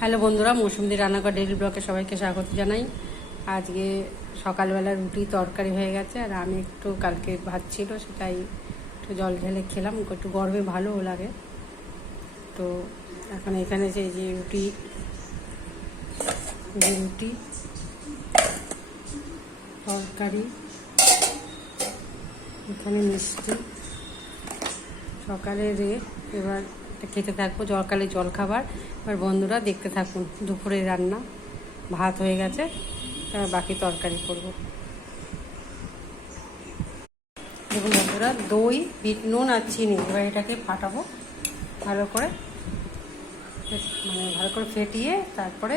Hello বন্ধুরা, মৌসুমী রান্নাঘর daily ব্লগে সবাইকে স্বাগত জানাই। আজকে সকালবেলা রুটি তরকারি হয়ে গেছে, আর আমি একটু কালকে ভাত ছিল সেটাই একটু জল ঢেলে খেলাম, একটু গরমে ভালোও লাগে। তো এখন এখানে যে রুটি তরকারি, এখানে মিষ্টি সকালে এবার খেতে থাকবো সকালে জলখাবার। এবার বন্ধুরা দেখতে থাকুন, দুপুরে রান্না ভাত হয়ে গেছে, বাকি তরকারি করব। দেখুন বন্ধুরা, দই, বিট নুন আর চিনি, এবার এটাকে ফাটাবো ভালো করে, ভালো করে ফেটিয়ে তারপরে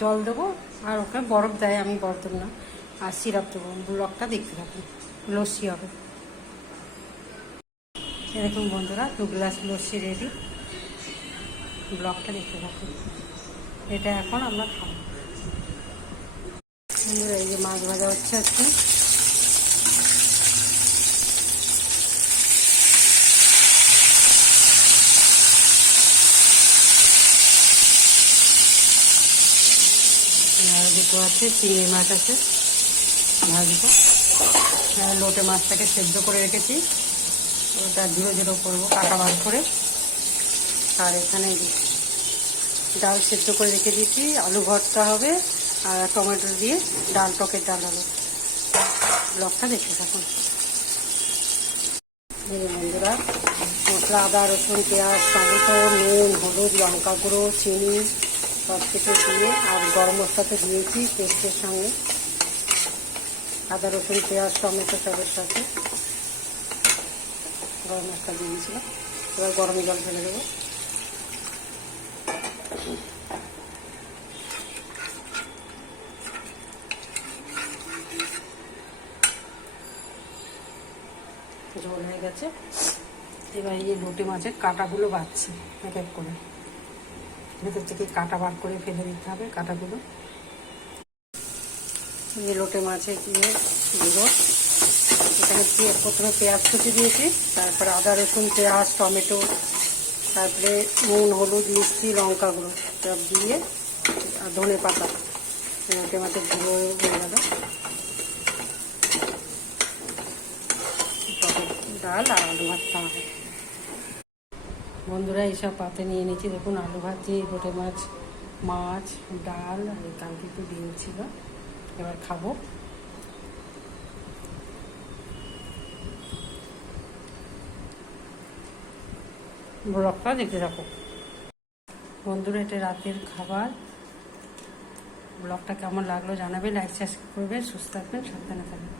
জল দেবো। আর ওকে বরফ দেয়, আমি বরফ দেবো না, আর সিরাপ দেবো। ব্লকটা দেখতে থাকুন, লস্যি হবে। এরকম বন্ধুরা 2 গ্লাস লস্যি রেডি, ব্লকটা দেখতে থাকুন। এটা এখন আমরা খাবো বন্ধুরা। এই যে মাছ ভাজা হচ্ছে আজকে, আর দুটো আছে চিংড়ি মাছ আছে ভাজবো। লোটে মাছটাকে সেদ্ধ করে রেখেছি, ওটা ধীরে ধীরে করবো কাটা বার করে। আর এখানে ডাল সেদ্ধ করে রেখে দিয়েছি, আলু ভর্তা হবে আর টমেটো দিয়ে ডাল, টকের ডাল হবে। ব্লকটা দেখতে থাকুন। বন্ধুরা, মশলা আদা রসুন পেঁয়াজ টমেটো নুন হলুদ লঙ্কা গুঁড়ো চিনি সব কিছু দিয়ে, আর গরম মশলা তো দিয়েছি পেস্টের সঙ্গে, আদা রসুন পেঁয়াজ টমেটো সবের সাথে গরম মশলা দিয়ে দিয়েছিলাম। এবার গরম জল ফেলে দেবো। ঝোল হয়ে গেছে। এবার এই লোটে মাছের কাঁটাগুলো বাছছি এক এক করে, ভেতর থেকে কাঁটা বার করে ফেলে দিতে হবে কাঁটাগুলো। এই লোটে মাছে দিয়ে গুঁড়ো, এখানে প্রথমে পেঁয়াজ কুচি দিয়েছি, তারপরে আদা রসুন পেঁয়াজ টমেটো, তারপরে নুন হলুদ মিষ্টি লঙ্কা গুঁড়ো সব দিয়ে, আর ধনে পাতা, লোটে মাছের গুঁড়ো হয়ে গেল। ডাল আর আলু ভাতটা হবে বন্ধুরা। এইসব পাতে নিয়ে নিয়েছি, দেখুন আলু ভাত দিয়ে লোটে মাছ, মাছ, ডাল, আর কালকে একটু ডিম ছিল। এবার খাবো। ব্লগটা দেখতে থাকো বন্ধুরা, এটা রাতের খাবার। ব্লগটা কেমন লাগলো জানাবে, লাইক সাবস্ক্রাইব করবে, সুস্থ থাকবেন, সাবধানে থাকবেন।